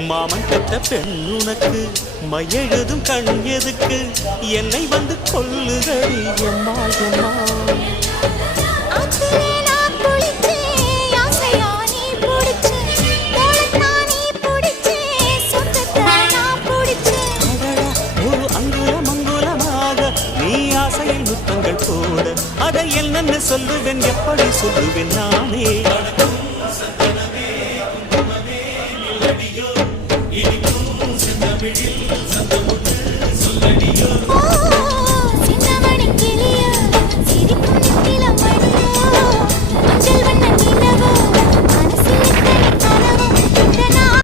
மாமன் பெற்ற பெண் உனக்கு மையெழுதும் கண் எதுக்கு என்னை வந்து கொல்லுதடி எம்மா எம்மா ஒரு அங்குலம் அங்குலமாக நீ ஆசையில் முத்தங்கள் போட அதை என்னன்னு சொல்லுவேன் எப்படி சொல்லுவேன் நானே இனிக்கும் செந்தமிழில்